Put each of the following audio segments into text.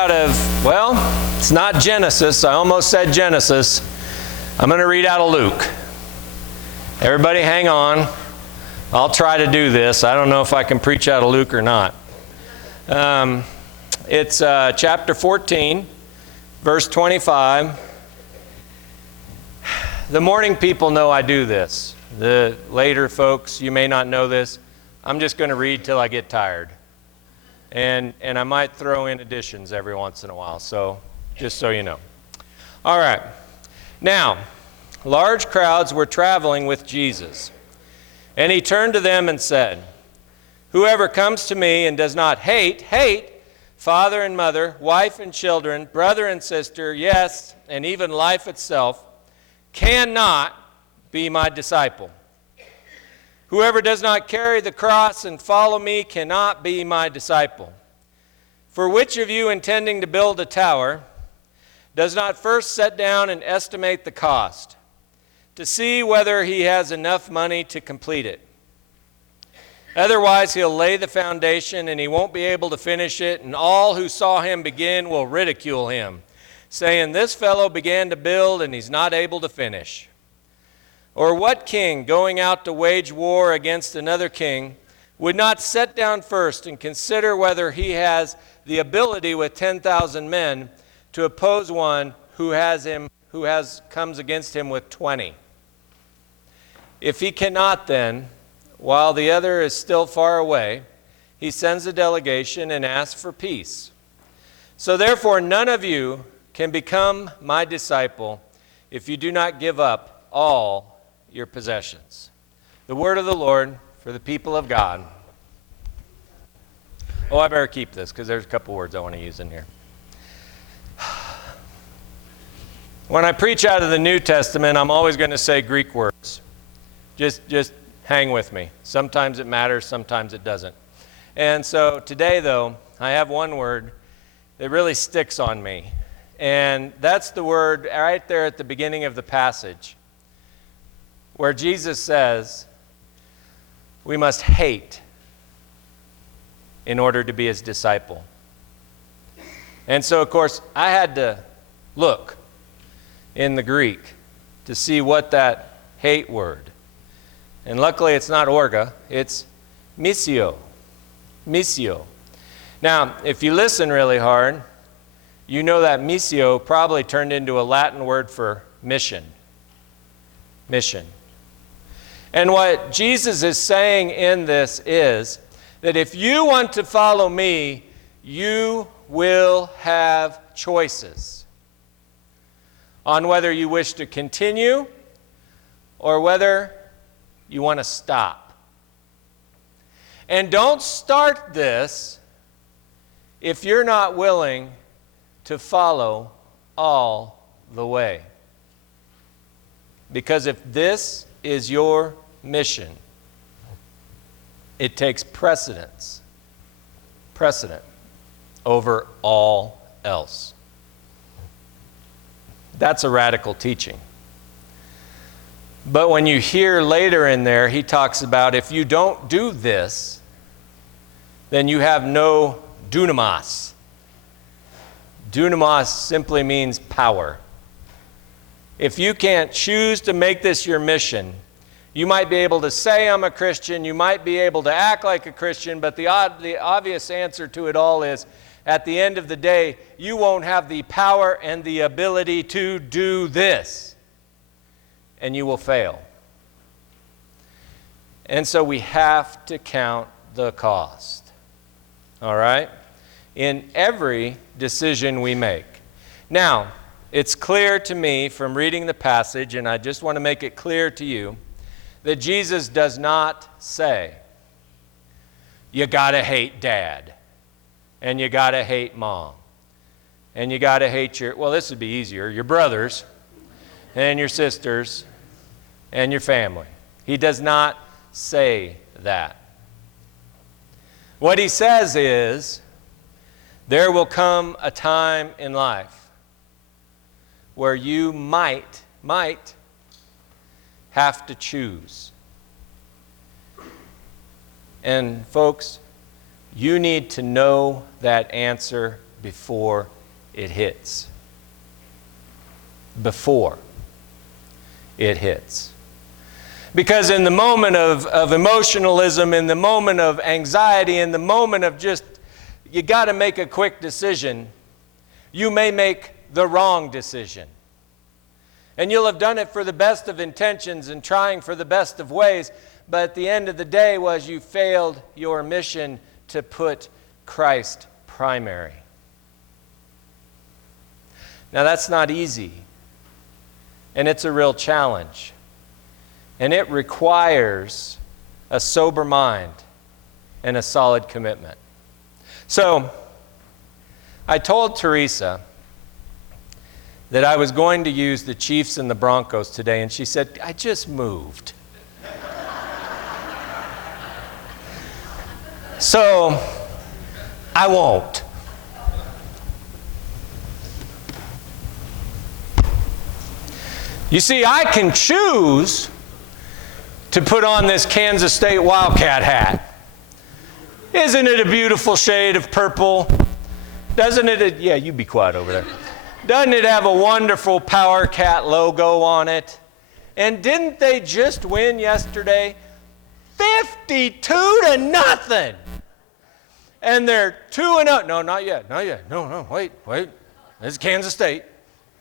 out of, well, it's not Genesis. I almost said Genesis. I'm going to read out of Luke. Everybody hang on. I'll try to do this. I don't know if I can preach out of Luke or not. It's chapter 14, verse 25. The morning people know I do this. The later folks, you may not know this. I'm just going to read till I get tired. And I might throw in additions every once in a while, so just so you know. All right. Now, large crowds were traveling with Jesus. And he turned to them and said, "Whoever comes to me and does not hate father and mother, wife and children, brother and sister, yes, and even life itself, cannot be my disciple. Whoever does not carry the cross and follow me cannot be my disciple. For which of you, intending to build a tower, does not first set down and estimate the cost, to see whether he has enough money to complete it? Otherwise he'll lay the foundation and he won't be able to finish it, and all who saw him begin will ridicule him, saying, 'This fellow began to build and he's not able to finish.' Or what king, going out to wage war against another king, would not set down first and consider whether he has the ability with 10,000 men to oppose one who comes against him with 20? If he cannot, then, while the other is still far away, he sends a delegation and asks for peace. So therefore none of you can become my disciple if you do not give up all your possessions." The word of the Lord for the people of God. Oh, I better keep this because there's a couple words I want to use in here. When I preach out of the New Testament, I'm always going to say Greek words. Just hang with me. Sometimes it matters, sometimes it doesn't. And so today, though, I have one word that really sticks on me. And that's the word right there at the beginning of the passage, where Jesus says we must hate in order to be his disciple. And so, of course, I had to look in the Greek to see what that hate word. And luckily it's not orga, it's missio. Missio. Now, if you listen really hard, you know that missio probably turned into a Latin word for mission. Mission. And what Jesus is saying in this is that if you want to follow me, you will have choices on whether you wish to continue or whether you want to stop. And don't start this if you're not willing to follow all the way. Because if this is your mission, it takes precedent over all else. That's a radical teaching. But when you hear later in there, he talks about if you don't do this, then you have no dunamis. Dunamis simply means power. If you can't choose to make this your mission, you might be able to say I'm a Christian, you might be able to act like a Christian, but the obvious answer to it all is, at the end of the day, you won't have the power and the ability to do this, and you will fail. And so we have to count the cost, all right, in every decision we make. Now, it's clear to me from reading the passage, and I just want to make it clear to you, that Jesus does not say, you got to hate dad, and you got to hate mom, and you got to hate well, this would be easier, your brothers, and your sisters, and your family. He does not say that. What he says is, there will come a time in life where you might have to choose. And folks, you need to know that answer before it hits. Before it hits. Because in the moment of emotionalism, in the moment of anxiety, in the moment of just, you got to make a quick decision, you may make the wrong decision. And you'll have done it for the best of intentions and trying for the best of ways, but at the end of the day was you failed your mission to put Christ primary. Now that's not easy, and it's a real challenge. And it requires a sober mind and a solid commitment. So, I told Teresa that I was going to use the Chiefs and the Broncos today, and she said, I just moved. So, I won't. You see, I can choose to put on this Kansas State Wildcat hat. Isn't it a beautiful shade of purple? Doesn't it, yeah, you be quiet over there. Doesn't it have a wonderful Power Cat logo on it? And didn't they just win yesterday? 52-0. And they're 2-0. No, not yet. No, wait. This is Kansas State.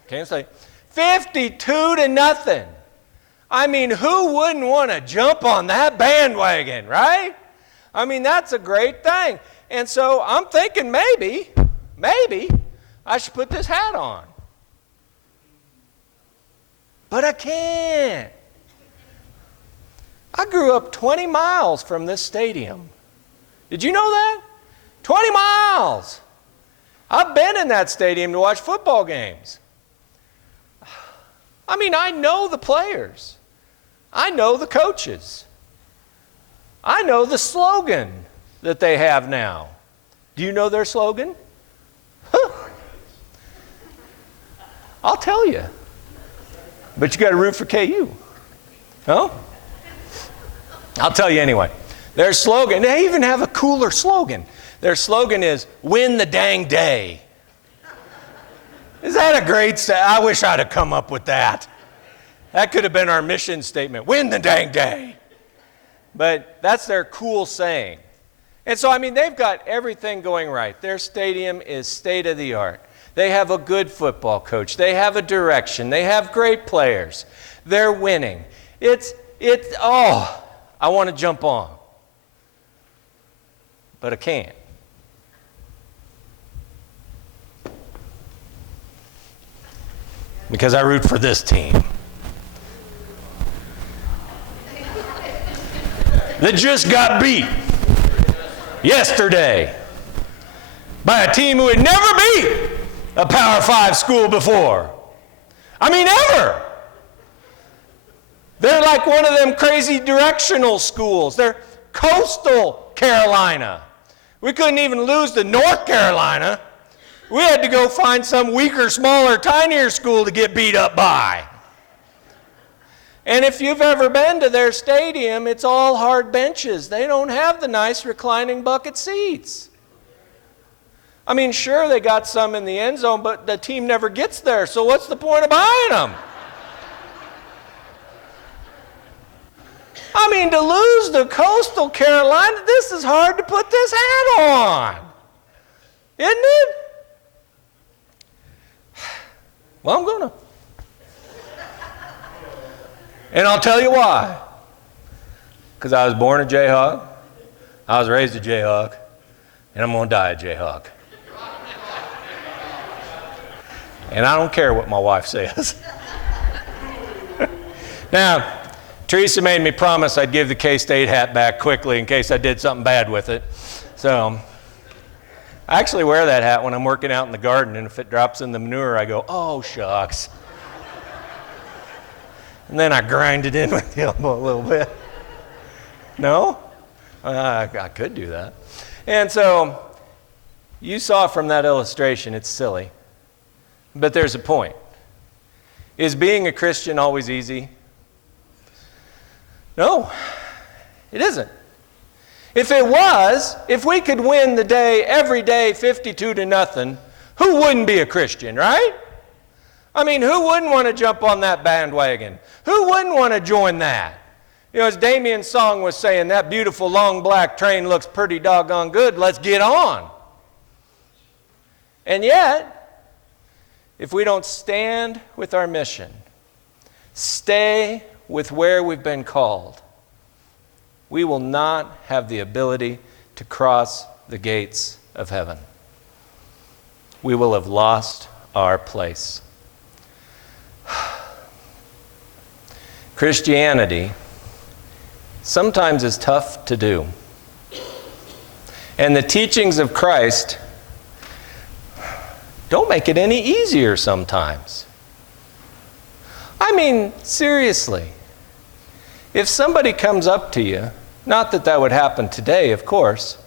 52-0. I mean, who wouldn't want to jump on that bandwagon, right? I mean, that's a great thing. And so I'm thinking maybe I should put this hat on. But I can't. I grew up 20 miles from this stadium. Did you know that? 20 miles. I've been in that stadium to watch football games. I mean, I know the players. I know the coaches. I know the slogan that they have now. Do you know their slogan? I'll tell you. But you got to root for KU. Huh? I'll tell you anyway. Their slogan, they even have a cooler slogan. Their slogan is, win the dang day. Is that a great I wish I'd have come up with that. That could have been our mission statement. Win the dang day. But that's their cool saying. And so, I mean, they've got everything going right. Their stadium is state of the art. They have a good football coach. They have a direction. They have great players. They're winning. I want to jump on. But I can't. Because I root for this team. That just got beat yesterday by a team who had never beat a Power 5 school before. I mean, ever. They're like one of them crazy directional schools. They're coastal Carolina. We couldn't even lose to North Carolina. We had to go find some weaker, smaller, tinier school to get beat up by. And if you've ever been to their stadium, it's all hard benches. They don't have the nice reclining bucket seats. I mean, sure, they got some in the end zone, but the team never gets there, so what's the point of buying them? I mean, to lose to Coastal Carolina, this is hard to put this hat on. Isn't it? Well, I'm going to. And I'll tell you why. Because I was born a Jayhawk, I was raised a Jayhawk, and I'm going to die a Jayhawk. And I don't care what my wife says. Now, Teresa made me promise I'd give the K-State hat back quickly in case I did something bad with it. So I actually wear that hat when I'm working out in the garden, and if it drops in the manure, I go, oh, shucks. And then I grind it in with the elbow a little bit. No? I could do that. And so you saw from that illustration, it's silly. But there's a point. Is being a Christian always easy? No, it isn't. If it was, if we could win the day, every day, 52-0, Who wouldn't be a Christian, right? I mean, who wouldn't want to jump on that bandwagon? Who wouldn't want to join that? You know, as Damien's song was saying, that beautiful long black train looks pretty doggone good. Let's get on. And yet, if we don't stand with our mission, stay with where we've been called, we will not have the ability to cross the gates of heaven. We will have lost our place. Christianity sometimes is tough to do. And the teachings of Christ don't make it any easier sometimes. I mean, seriously, if somebody comes up to you, not that that would happen today, of course,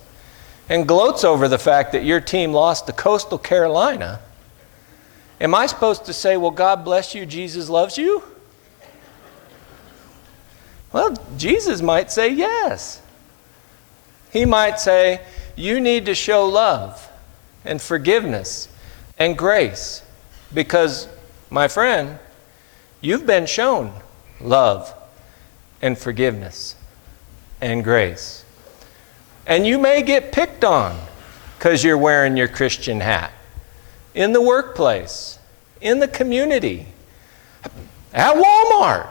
and gloats over the fact that your team lost to Coastal Carolina, am I supposed to say, well, God bless you, Jesus loves you? Well, Jesus might say yes. He might say, you need to show love and forgiveness and grace because, my friend, you've been shown love and forgiveness and grace. And you may get picked on because you're wearing your Christian hat in the workplace, in the community, at Walmart.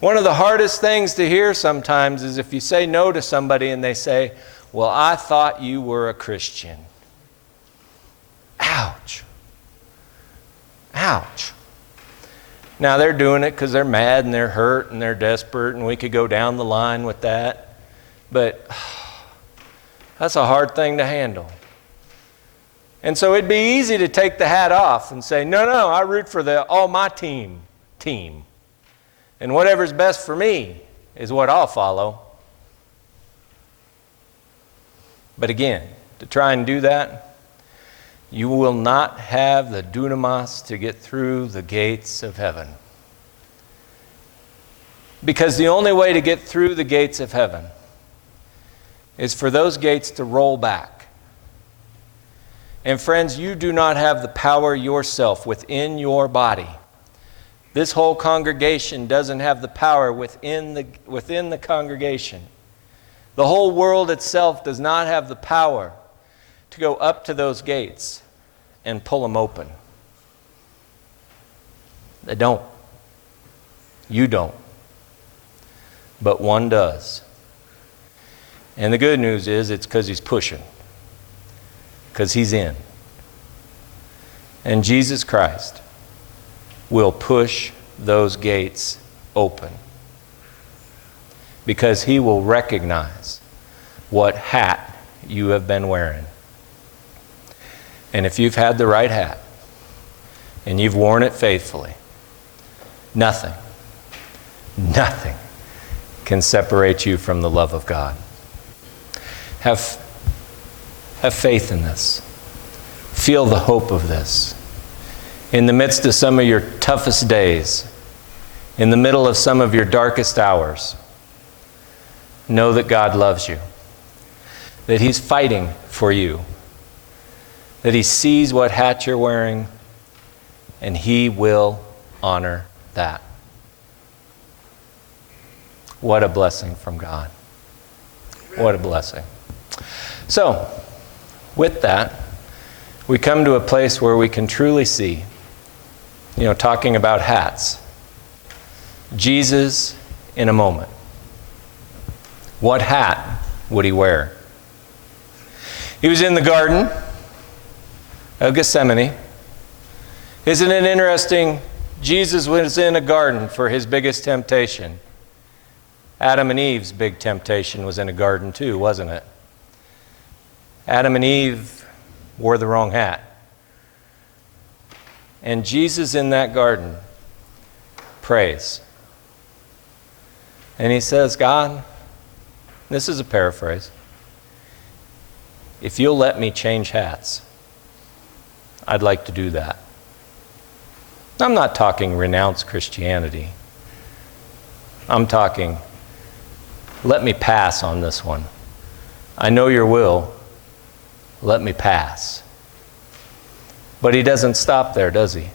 One of the hardest things to hear sometimes is if you say no to somebody and they say, well, I thought you were a Christian. Ouch. Ouch. Now they're doing it because they're mad and they're hurt and they're desperate, and we could go down the line with that. But that's a hard thing to handle. And so it'd be easy to take the hat off and say, no, I root for all my team. And whatever's best for me is what I'll follow. But again, to try and do that, you will not have the dunamis to get through the gates of heaven. Because the only way to get through the gates of heaven is for those gates to roll back. And friends, you do not have the power yourself within your body. This whole congregation doesn't have the power within the congregation. The whole world itself does not have the power to go up to those gates and pull them open. They don't. You don't. But one does. And the good news is it's because he's pushing. Because he's in. And Jesus Christ will push those gates open. Because he will recognize what hat you have been wearing. And if you've had the right hat and you've worn it faithfully, nothing can separate you from the love of God. Have faith in this. Feel the hope of this. In the midst of some of your toughest days, in the middle of some of your darkest hours, know that God loves you, that he's fighting for you, that he sees what hat you're wearing, and he will honor that. What a blessing from God. What a blessing. So, with that, we come to a place where we can truly see, talking about hats, Jesus in a moment. What hat would he wear? He was in the Garden of Gethsemane. Isn't it interesting? Jesus was in a garden for his biggest temptation. Adam and Eve's big temptation was in a garden too, wasn't it? Adam and Eve wore the wrong hat. And Jesus in that garden prays. And he says, God, this is a paraphrase, if you'll let me change hats, I'd like to do that. I'm not talking renounce Christianity. I'm talking, let me pass on this one. I know your will. Let me pass. But he doesn't stop there, does he?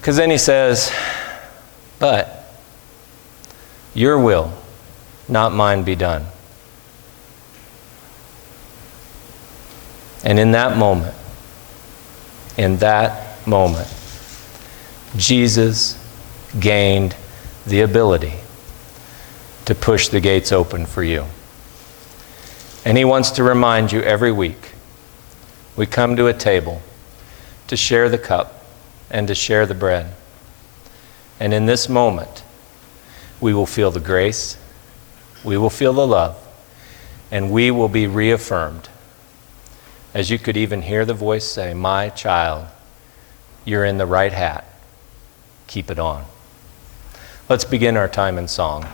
Because then he says, but your will, not mine, be done. And in that moment, Jesus gained the ability to push the gates open for you. And he wants to remind you every week, we come to a table to share the cup and to share the bread. And in this moment, we will feel the grace, we will feel the love, and we will be reaffirmed. As you could even hear the voice say, my child, you're in the right hat. Keep it on. Let's begin our time in song.